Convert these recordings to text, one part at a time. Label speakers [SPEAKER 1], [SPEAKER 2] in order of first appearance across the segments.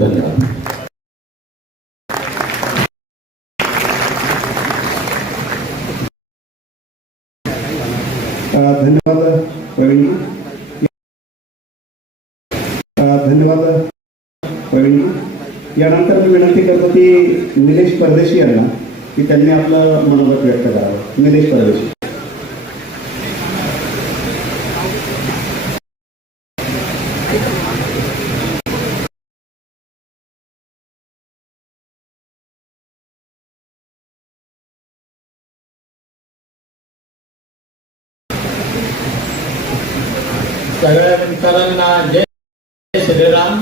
[SPEAKER 1] धन्यवाद
[SPEAKER 2] धन्यवाद प्रवीण धन्यवाद प्रवीण. यानंतर मी विनंती करतो की निलेश परदेशी यांना की त्यांनी आपलं मनोगत व्यक्त करावं. निलेश परदेशी.
[SPEAKER 3] सगळ्या जय श्रीराम।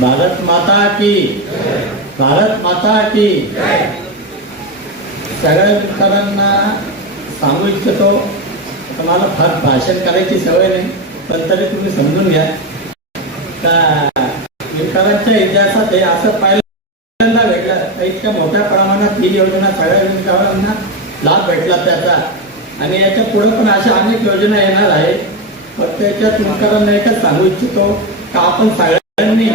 [SPEAKER 3] भारत माता की भारत माता की। सगळ्या मित्रांना सांगू इच्छितो तुम्हाला मला फार भाषण करायची सवय नाही पण तरी तुम्ही समजून घ्या. का इतिहासात हे असं पहिल्यांदा भेटलं का इतक्या मोठ्या प्रमाणात ही योजना सगळ्या विकारांना लाभ भेटला त्याचा. आणि याच्यापुढे पण अशा अनेक योजना येणार आहेत. पत्त्याच्या तुमकारांना एकच सांगू इच्छितो का आपण सगळ्यांनी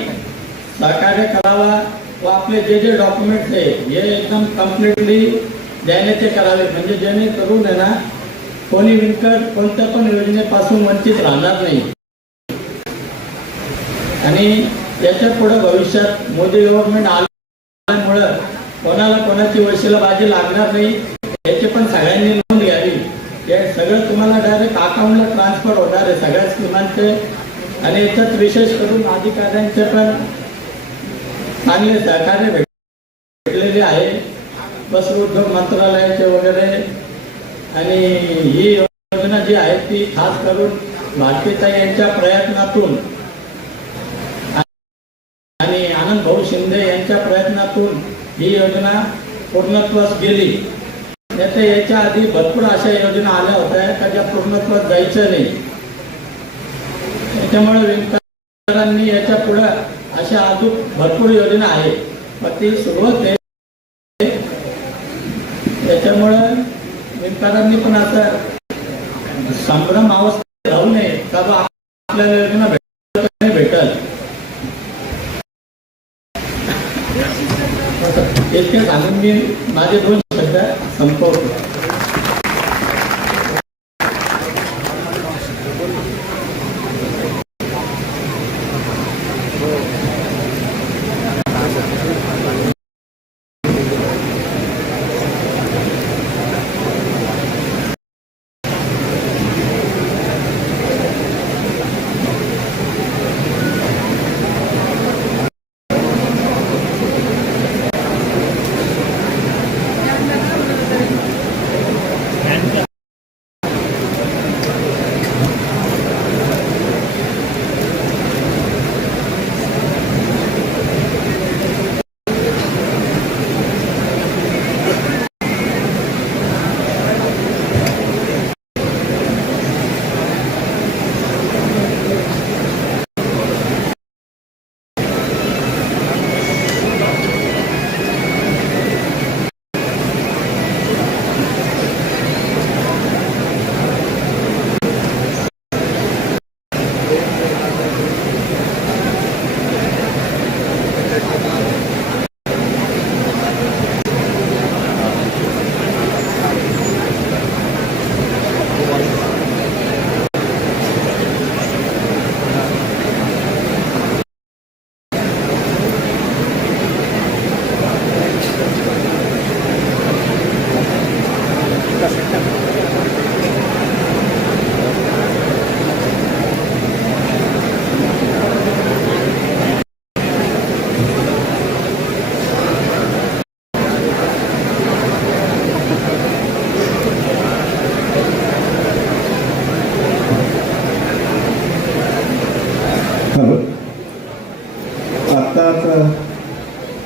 [SPEAKER 3] सहकार्य करावा व आपले जे जे डॉक्युमेंट्स आहे हे एकदम कम्प्लिटली देण्याचे करावे म्हणजे जेणेकरून आहे ना कोणी विणकर कोणत्या पण योजनेपासून वंचित राहणार नाही. आणि याच्यापुढे भविष्यात मोदी गव्हर्नमेंट आल्यामुळं कोणाला कोणाची वशिला बाजी लागणार नाही याची पण सगळ्यांनी नोंद हे सगळं तुम्हाला डायरेक्ट अकाउंटला ट्रान्सफर होणार आहे. सगळ्या स्कीमांचे आणि याच्यात विशेष करून अधिकाऱ्यांचे पण चांगले सहकार्य भेट भेटलेले आहे. बस उद्योग मंत्रालयाचे वगैरे. आणि ही योजना जी आहे ती खास करून भारतीताई यांच्या प्रयत्नातून आणि आनंद भाऊ शिंदे यांच्या प्रयत्नातून ही योजना पूर्णत्वास गेली. नाही तर याच्या आधी भरपूर अशा योजना आल्या होत्या का ज्या पूर्णत्वास जायचं नाही. त्याच्यामुळे विणकरांनी याच्यापुढे अशा अजून भरपूर योजना आहेत. पण ती सुरुवात आहे. त्याच्यामुळं विणकरांनी पण असं संभ्रम अवस्थेत राहू नये का बा आपल्याला योजना भेटल नाही भेटल इतके सांगून मी माझे दोन
[SPEAKER 2] Ang po,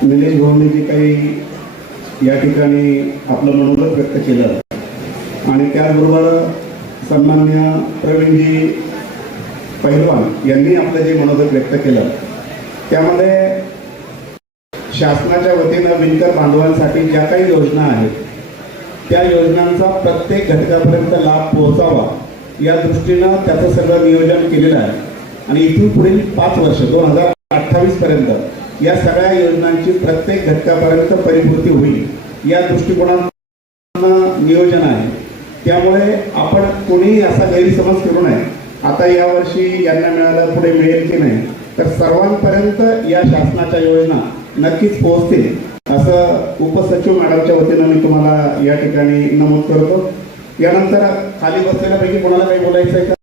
[SPEAKER 2] निलेश भाऊंनी जे काही या ठिकाणी आपलं मनोगत व्यक्त केलं. आणि त्याचबरोबर सन्मान्य प्रवीणजी पहिलवान यांनी आपलं जे मनोगत व्यक्त केलं त्यामध्ये शासनाच्या वतीनं विणकर बांधवांसाठी ज्या काही योजना आहेत त्या योजनांचा प्रत्येक घटकापर्यंत लाभ पोहोचावा या दृष्टीनं त्याचं सगळं नियोजन केलेलं आहे. आणि इथून पुढील पाच वर्ष दोन हजार अठ्ठावीस पर्यंत या सगळ्या योजनांची प्रत्येक घटकापर्यंत परिपूर्ती होईल. या दृष्टिकोनातून नियोजन आहे. त्यामुळे आपण कोणीही असा गैरसमज करू नये. आता यावर्षी यांना मिळालं पुढे मिळेल की नाही तर सर्वांपर्यंत या शासनाच्या योजना नक्कीच पोहोचतील. असं उपसचिव मॅडमच्या वतीनं मी तुम्हाला या ठिकाणी नमूद करतो. यानंतर खाली बसलेल्यापैकी कोणाला काही बोलायचं आहे का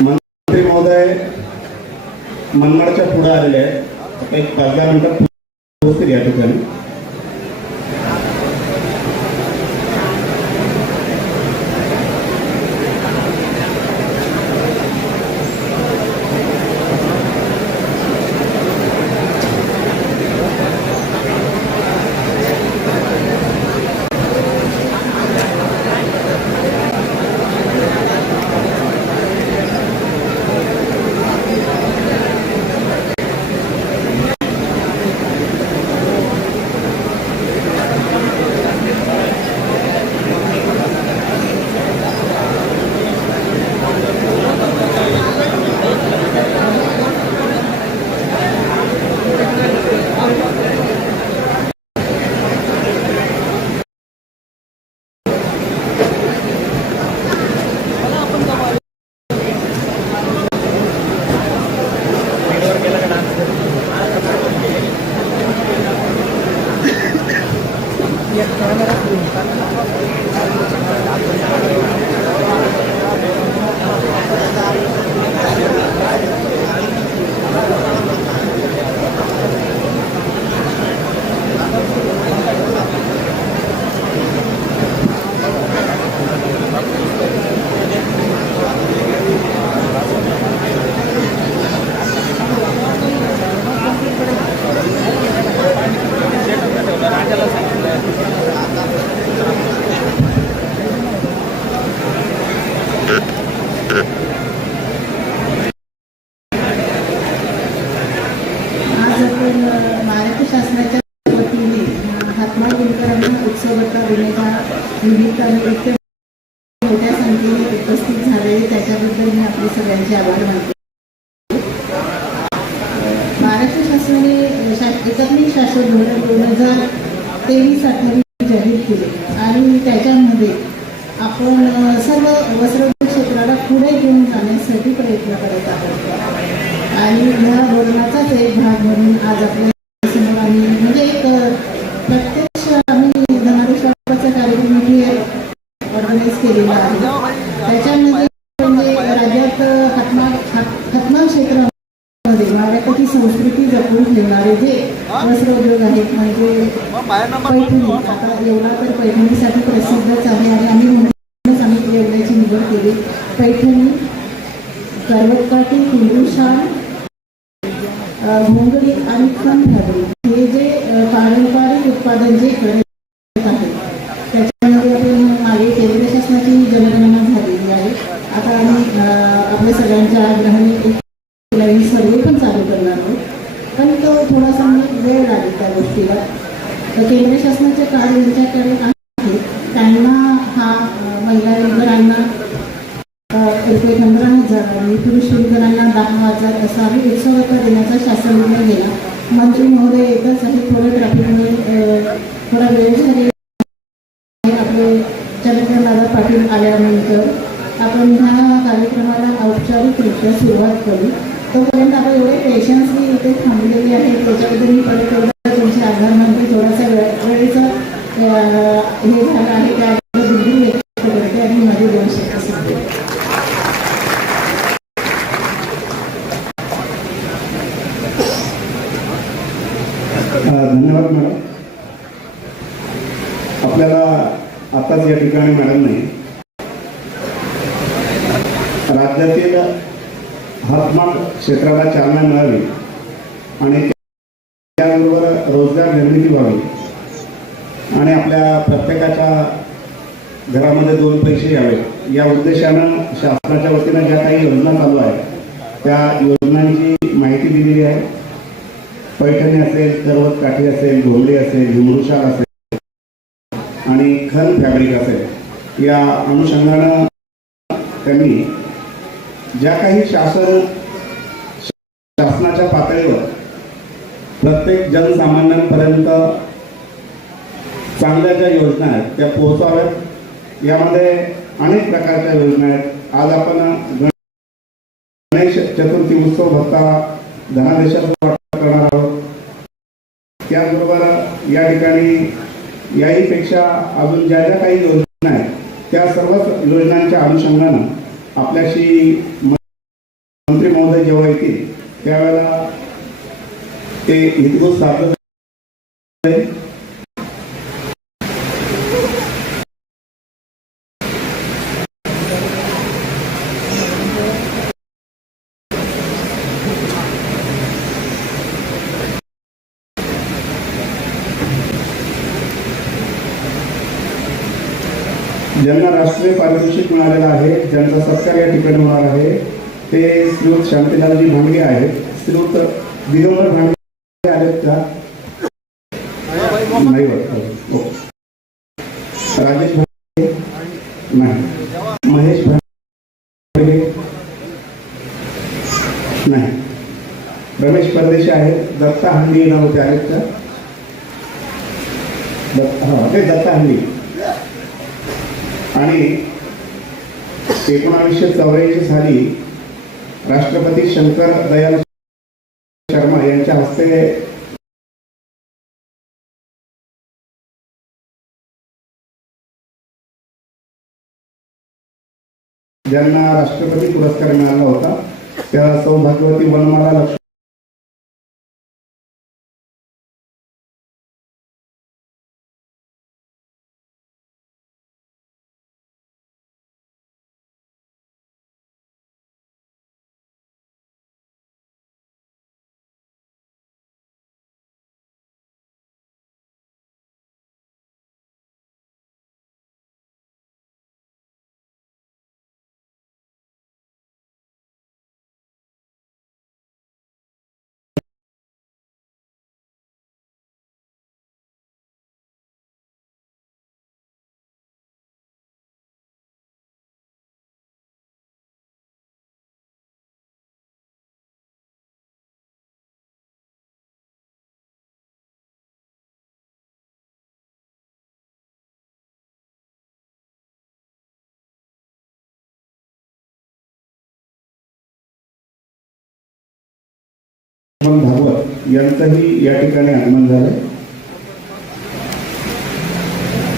[SPEAKER 2] मंत्री महोदय मनमाडच्या पुढे आलेले आहेत. एक पाच दहा मिनिटात पोहोचतील या ठिकाणी.
[SPEAKER 1] अ, शासन धोरण दोन हजार तेवीस अठ्ठावीस जाहीर केले आणि त्याच्यामध्ये आपण सर्व वस्त्रोद्योग क्षेत्राला पुढे घेऊन जाण्यासाठी प्रयत्न करत आहोत. आणि ह्या धोरणाचाच एक भाग म्हणून आज आपल्या महाराष्ट्राची संस्कृती जपून ठेवणारे जे वस्त्रोद्योग आहेत. म्हणजे पैठणी. आता येवला तर पैठणीसाठी प्रसिद्धच आहे आणि आम्ही म्हणूनच आम्ही येवल्याची निवड केली. पैठणी करवटकाठी कुंडूशाल शाल आणि खण हे जे पारंपरिक उत्पादन जे करत आहे त्याच्यामध्ये आपण मागे केंद्र शासनाची जनगणना झालेली आहे. आता आम्ही आपल्या सगळ्यांच्या आग्रहाने एक नवीन सर्वे पण चालू करणार आहोत पण तो थोडासा म्हणजे वेळ लागेल तर केंद्र शासनाचे कार्ड यांच्याकडे आहे त्यांना हा महिला विणकरांना अ, रुपये पंधरा हजार आणि पुरुष विणकरांना दहा हजार असा आम्ही उत्सवता देण्याचा शासन निर्णय घेला मंत्री महोदय येतच आहे थोडं ट्रॅफिकमुळे थोडा वेळ झाले आपले चंद्रकांत दादा पाटील आल्यानंतर आपण ह्या कार्यक्रमाला औपचारिकरित्या सुरुवात करू. तोपर्यंत आपण एवढे पेशन्सनी इथे थांबलेले आहेत त्याच्याबद्दल मी परत
[SPEAKER 2] धन्यवाद मॅडम. आपल्याला आताच या ठिकाणी मॅडमने राज्यातील हातमाग क्षेत्राला चालना मिळावी आणि त्याबरोबर रोजगार निर्मिती व्हावी आणि आपल्या प्रत्येकाच्या घरामध्ये दोन पैसे यावे या उद्देशानं शासनाच्या वतीनं ज्या काही योजना चालू आहेत त्या योजनांची माहिती दिलेली आहे. पैठणी असेल करवत काठी असेल घोंगडी असेल हिमरुशाल असेल आणि खन फॅब्रिक असेल या अनुषंगानं त्यांनी ज्या काही शासन शासनाच्या पातळीवर प्रत्येक जनसामान्यांपर्यंत चांगल्या ज्या योजना आहेत त्या पोहोचाव्यात. यामध्ये अनेक प्रकारच्या योजना आहेत. आज आपण गण- गणेश चतुर्थी उत्सव भत्ता धनादेशाचा वाटप करणार आहोत. त्याचबरोबर या ठिकाणी याहीपेक्षा अजून ज्या ज्या काही योजना आहेत त्या सर्वच योजनांच्या अनुषंगानं आपल्याशी मंत्री महोदय जेव्हा येतील त्यावेळेला ते हितगुज साधलं ज्यांना राष्ट्रीय पारितोषिक मिळालेलं आहे ज्यांचा सत्कार या ठिकाणी होणार आहे ते श्रीयुत शांतीलालजी भांडगे आहेत. श्रीयुत दिगंबर भांडगे आहेत का? नाही हो. राजेश भांडे नाही. महेश भांडे नाही. रमेश परदेशी आहेत. दत्ता हंडी नाव आहेत का? हा ते दत्ता हंडी. आणि एकोणावीसशे चौऱ्याऐंशी साली राष्ट्रपती शंकर दयाल शर्मा यांच्या हस्ते ज्यांना राष्ट्रपती पुरस्कार मिळाला होता त्या सौभाग्यवती वनमाला लक्ष भागवत यांचंही या ठिकाणी आगमन झालंय